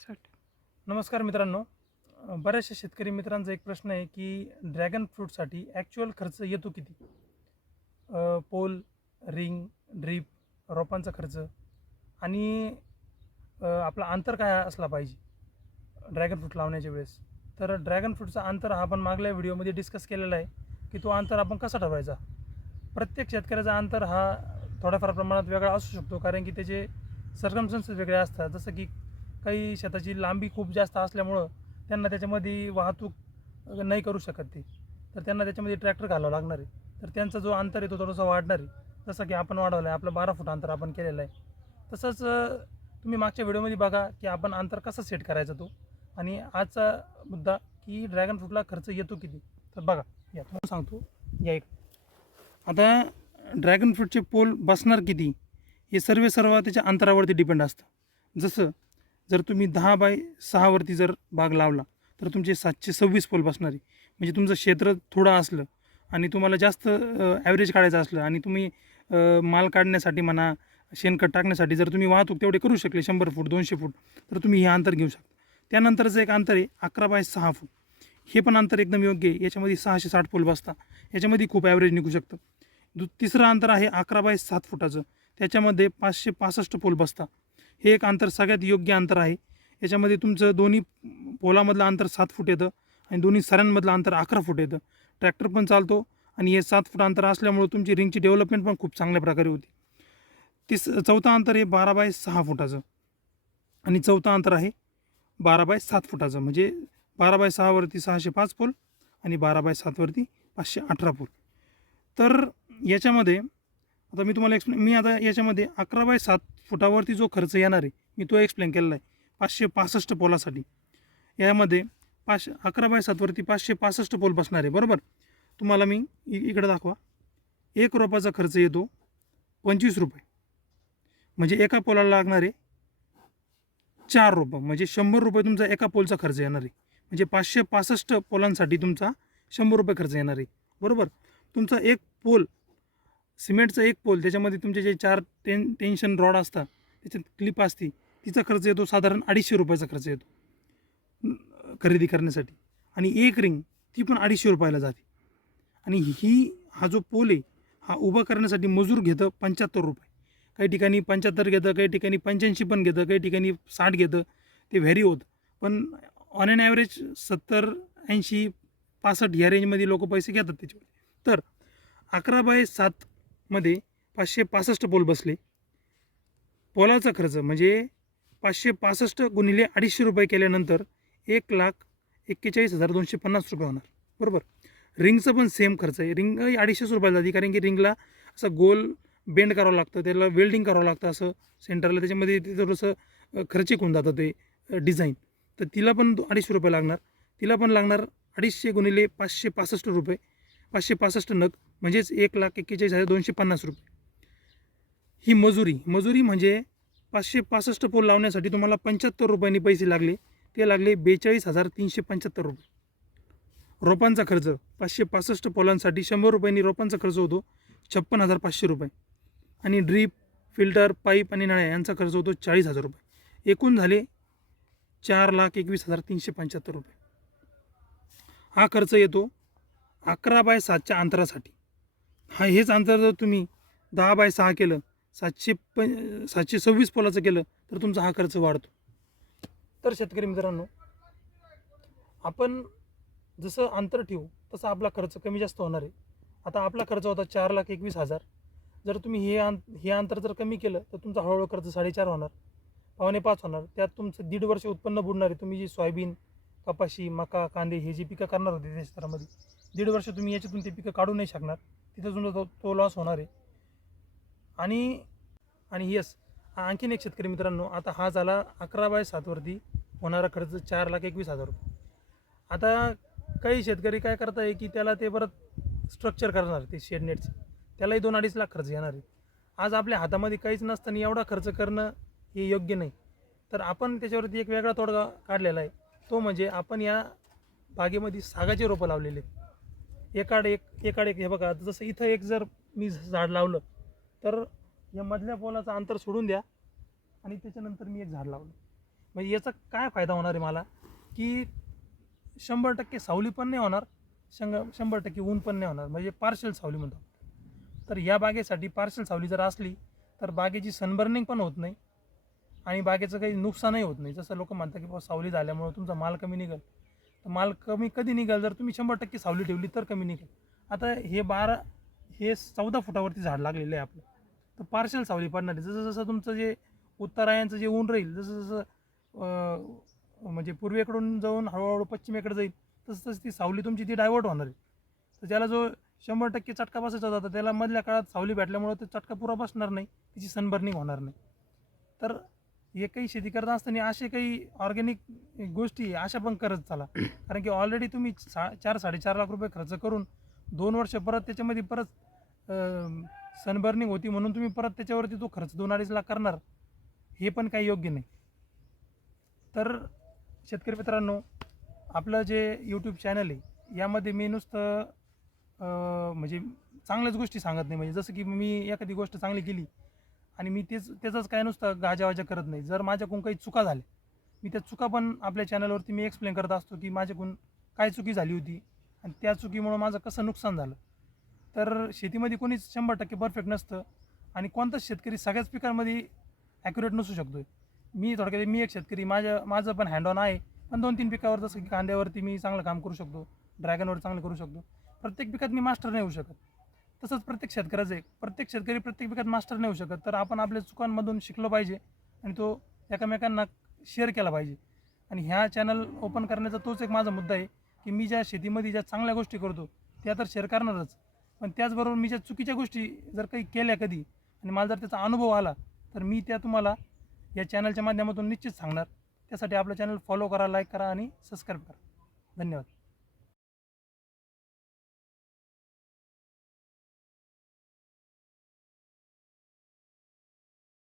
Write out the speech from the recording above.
नमस्कार मित्रांनो. बऱ्याचशा शेतकरी मित्रांचा एक प्रश्न आहे की ड्रॅगन फ्रूटसाठी ॲक्च्युअल खर्च येतो किती? पोल रिंग ड्रीप रोपांचा खर्च आणि आपला अंतर काय असला पाहिजे ड्रॅगन फ्रूट लावण्याच्या वेळेस? तर ड्रॅगन फ्रूटचा अंतर हा आपण मागल्या व्हिडिओमध्ये डिस्कस केलेला आहे की तो अंतर आपण कसा ठरवायचा? प्रत्येक शेतकऱ्याचा अंतर हा थोड्याफार प्रमाणात वेगळा असू शकतो कारण की त्याचे सर्कमस्टन्सेस वेगळे असतात. जसं की काही शेताची लांबी खूप जास्त असल्यामुळं त्यांना त्याच्यामध्ये वाहतूक नाही करू शकत ते. तर त्यांना त्याच्यामध्ये ट्रॅक्टर घालावं लागणार आहे. तर त्यांचा जो अंतर आहे तो थोडासा वाढणार आहे. जसं की आपण वाढवलं आहे आपलं बारा फूट अंतर आपण केलेलं आहे. तसंच तुम्ही मागच्या व्हिडिओमध्ये बघा की आपण अंतर कसं सेट करायचा तो. आणि आजचा मुद्दा की ड्रॅगन फ्रूटला खर्च येतो किती? तर बघा या तुम्हाला सांगतो. या एक. आता ड्रॅगन फ्रूटचे पोल बसणार किती? हे सर्व सर्व त्याच्या अंतरावरती डिपेंड असतं. जसं जर तुम्ही दहा बाय सहावरती जर बाग लावला तर तुमचे सातशे सव्वीस पोल बसणार आहे. म्हणजे तुमचं क्षेत्र थोडं असलं आणि तुम्हाला जास्त ॲव्हरेज काढायचं असलं आणि तुम्ही माल काढण्यासाठी म्हणा शेणखत टाकण्यासाठी जर तुम्ही वाहतूक तेवढे करू शकले शंभर फूट दोनशे फूट तर तुम्ही हे अंतर घेऊ शकता. त्यानंतरचं एक अंतर आहे अकरा बाय सहा फूट. हे पण अंतर एकदम योग्य आहे. याच्यामध्ये सहाशे साठ पोल बसता याच्यामध्ये खूप ॲव्हरेज निघू शकतं. दु तिसरं अंतर आहे अकरा बाय सात फुटाचं. त्याच्यामध्ये पाचशे पासष्ट पोल बसता हे एक अंतर सगळ्यात योग्य अंतर आहे. याच्यामध्ये तुमचं दोन्ही पोलामधलं अंतर सात फूट येतं आणि दोन्ही सऱ्यांमधलं अंतर अकरा फूट येतं. ट्रॅक्टर पण चालतो आणि हे सात फूट अंतर असल्यामुळं तुमची रिंगची डेव्हलपमेंट पण खूप चांगल्या प्रकारे होती. तिस चौथा अंतर आहे बारा बाय सहा फुटाचं आणि चौथा अंतर आहे बारा बाय सात फुटाचं. म्हणजे बारा बाय सहावरती सहाशे पाच पोल आणि बारा बाय सातवरती पाचशे अठरा पोल. तर याच्यामध्ये आता मी तुम्हाला एक्सप्लेन मी आता याच्यामध्ये अकरा बाय सात फुटावरती जो खर्च येणार आहे मी तो एक्सप्लेन केलेला आहे. पाचशे पासष्ट पोलासाठी. यामध्ये पाचशे अकरा बाय सातवरती पाचशे पासष्ट पोल बसणार आहे बरोबर? तुम्हाला मी इ- इकडं दाखवा. एक रोपाचा खर्च येतो पंचवीस रुपये. म्हणजे एका पोलाला लागणार आहे चार रोपं. म्हणजे शंभर रुपये तुमचा एका पोलचा खर्च येणार आहे. म्हणजे पाचशे पासष्ट पोलांसाठी तुमचा शंभर रुपये खर्च येणार आहे. बरोबर? तुमचा एक पोल सिमेंटचा एक पोल त्याच्यामध्ये तुमचे जे चार टेन टेन्शन रॉड असतात त्याच्यात क्लिप असते तिचा खर्च येतो साधारण अडीचशे रुपयाचा खर्च येतो खरेदी करण्यासाठी. आणि एक रिंग ती पण अडीचशे रुपयाला जाते. आणि ही हा जो पोल आहे हा उभा करण्यासाठी मजूर घेतं पंच्याहत्तर रुपये. काही ठिकाणी पंच्याहत्तर घेतं काही ठिकाणी पंच्याऐंशी पण घेतं काही ठिकाणी साठ घेतं ते व्हेरी होतं. पण ऑन अन ॲव्हरेज सत्तर ऐंशी पासष्ट ह्या रेंजमध्ये लोक पैसे घेतात त्याच्यावर तर अकरा बाय सात मध्ये पाचशे पासष्ट पोल बसले. पोलाचा खर्च म्हणजे पाचशे पासष्ट गुणिले अडीचशे रुपये केल्यानंतर एक लाख एक्केचाळीस हजार दोनशे पन्नास रुपये होणार. बरोबर? रिंगचं पण सेम खर्च आहे. रिंग अडीचशेच रुपयाला जाते कारण की रिंगला असं गोल बेंड करावं लागतं त्याला वेल्डिंग करावं लागतं असं सेंटरला त्याच्यामध्ये ते थोडंसं खर्चिक होऊन जातं ते डिझाईन तर तिला पण अडीचशे रुपये लागणार. तिला पण लागणार अडीचशे गुणिले पाचशे पासष्ट रुपये. पाचशे पासष्ट नग म्हणजेच एक लाख एक्केचाळीस हजार दोनशे पन्नास रुपये. ही मजुरी मजुरी म्हणजे पाचशे पासष्ट पोल लावण्यासाठी तुम्हाला पंच्याहत्तर रुपयांनी पैसे लागले ते लागले बेचाळीस हजार तीनशे पंच्याहत्तर रुपये. रोपांचा खर्च पाचशे पासष्ट पोलांसाठी शंभर रुपयांनी रोपांचा खर्च होतो छप्पन हजार पाचशे रुपये. आणि ड्रीप फिल्टर पाईप आणि नळ्या यांचा खर्च होतो चाळीस हजार रुपये. एकूण झाले चार लाख एकवीस हजार तीनशे पंच्याहत्तर रुपये. हा खर्च येतो अकरा बाय सातच्या अंतरासाठी. हा हेच अंतर जर तुम्ही दहा बाय सहा केलं सातशे प सातशे सव्वीस पोलाचं केलं तर तुमचा हा खर्च वाढतो. तर शेतकरी मित्रांनो आपण जसं अंतर ठेवू तसा आपला खर्च कमी जास्त होणार आहे. आता आपला खर्च होता चार लाख एकवीस हजार. जर तुम्ही हे अं हे अंतर जर कमी केलं तर तुमचा हळूहळू खर्च साडेचार होणार पावणे पाच होणार. त्यात तुमचं दीड वर्ष उत्पन्न बुडणार आहे. तुम्ही जी सोयाबीन कपाशी मका कांदे हे जी पिकं करणार होते त्या क्षेत्रामध्ये दीड वर्ष तुम्ही याच्यातून ते पिकं काढू नाही शकणार. तिथं तुमचा तो तो लॉस होणार आहे. आणि आणि यस आणखीन एक शेतकरी मित्रांनो आता हा झाला अकरा बाय सातवरती होणारा खर्च चार लाख एकवीस हजार रुपये. आता काही शेतकरी काय करत आहे की त्याला ते परत स्ट्रक्चर करणार ते शेड नेटचं त्यालाही दोन अडीच लाख खर्च येणार आहे. आज आपल्या हातामध्ये काहीच नसताना एवढा खर्च करणं हे योग्य नाही. तर आपण त्याच्यावरती एक वेगळा तोडगा काढलेला आहे. तो म्हणजे आपण या बागेमध्ये सागाचे रोपं लावलेले आहेत. एकाड एक एकाड एक हे बघा जसं इथं एक जर मी झाड लावलं तर या मधल्या पोलाचं अंतर सोडून द्या आणि त्याच्यानंतर मी एक झाड लावलं. म्हणजे याचा काय फायदा होणार आहे मला? की शंभर टक्के सावली पण नाही होणार शंग शंभर टक्के ऊन पण नाही होणार. म्हणजे पार्शल सावली म्हणतो. तर या बागेसाठी पार्शल सावली जर असली तर बागेची सनबर्निंग पण होत नाही आणि बागेचं काही नुकसानही होत नाही. जसं लोक म्हणतात की बाबा सावली झाल्यामुळं तुमचा माल कमी निघेल. तर माल कमी कधी निघाल? जर तुम्ही शंभर टक्के सावली ठेवली तर कमी निघेल. आता हे बारा हे चौदा फुटावरती झाड लागलेलं आहे आपलं. तर पार्शल सावली पडणार आहे. जसं जसं तुमचं जे उत्तरायणचं जे ऊन राहील जसं जसं म्हणजे पूर्वेकडून जाऊन हळूहळू पश्चिमेकडे जाईल तसं तसं ती सावली तुमची ती डायव्हर्ट होणार आहे. तर त्याला जो शंभर टक्के चटका बसायचा होता तर त्याला मधल्या काळात सावली भेटल्यामुळं ते चटका पुरा बसणार नाही. तिची सनबर्निंग होणार नाही. तर हे काही शेती करत असताना असे काही ऑर्गॅनिक गोष्टी अशा पण करत चाला. कारण की ऑलरेडी तुम्ही सा चार साडेचार लाख रुपये खर्च करून दोन वर्ष परत त्याच्यामध्ये परत सनबर्निंग होती म्हणून तुम्ही परत त्याच्यावरती तो खर्च दोन अडीच लाख करणार हे पण काही योग्य नाही. तर शेतकरी मित्रांनो आपलं जे यूट्यूब चॅनल आहे यामध्ये मी नुसतं म्हणजे चांगल्याच गोष्टी सांगत नाही. म्हणजे जसं की मी एखादी गोष्ट चांगली केली आणि मी तेच त्याचंच काय नुसतं गाजावाजा करत नाही. जर माझ्याकडून काही चुका झाल्या मी त्या चुका पण आपल्या चॅनलवरती मी एक्सप्लेन करत असतो की माझ्याकडून काय चुकी झाली होती आणि त्या चुकीमुळं माझं कसं नुकसान झालं. तर शेतीमध्ये कोणीच शंभर टक्के परफेक्ट नसतं आणि कोणताच शेतकरी सगळ्याच पिकांमध्ये ॲक्युरेट नसू शकतो मी थोडक्यात मी एक शेतकरी माझ्या माझं पण हँड ऑन आहे पण दोन तीन पिकावर जसं की कांद्यावरती मी चांगलं काम करू शकतो ड्रॅगनवर चांगलं करू शकतो. प्रत्येक पिकात मी मास्टर नाही होऊ शकत. तसंच प्रत्येक शेतकऱ्याचं आहे प्रत्येक शेतकरी प्रत्येक पिकात मास्टर नाही होऊ शकत. तर आपण आपल्या चुकांमधून शिकलो पाहिजे आणि तो एकमेकांना शेअर केला पाहिजे. आणि ह्या चॅनल ओपन करण्याचा तोच एक माझा मुद्दा आहे की मी ज्या शेतीमध्ये ज्या चांगल्या गोष्टी करतो त्या तर शेअर करणारच. पण त्याचबरोबर मी ज्या चुकीच्या गोष्टी जर काही केल्या कधी आणि मला जर त्याचा अनुभव आला तर मी त्या तुम्हाला या चॅनलच्या माध्यमातून निश्चित सांगणार. त्यासाठी आपलं चॅनल फॉलो करा लाईक करा आणि सबस्क्राईब करा. धन्यवाद.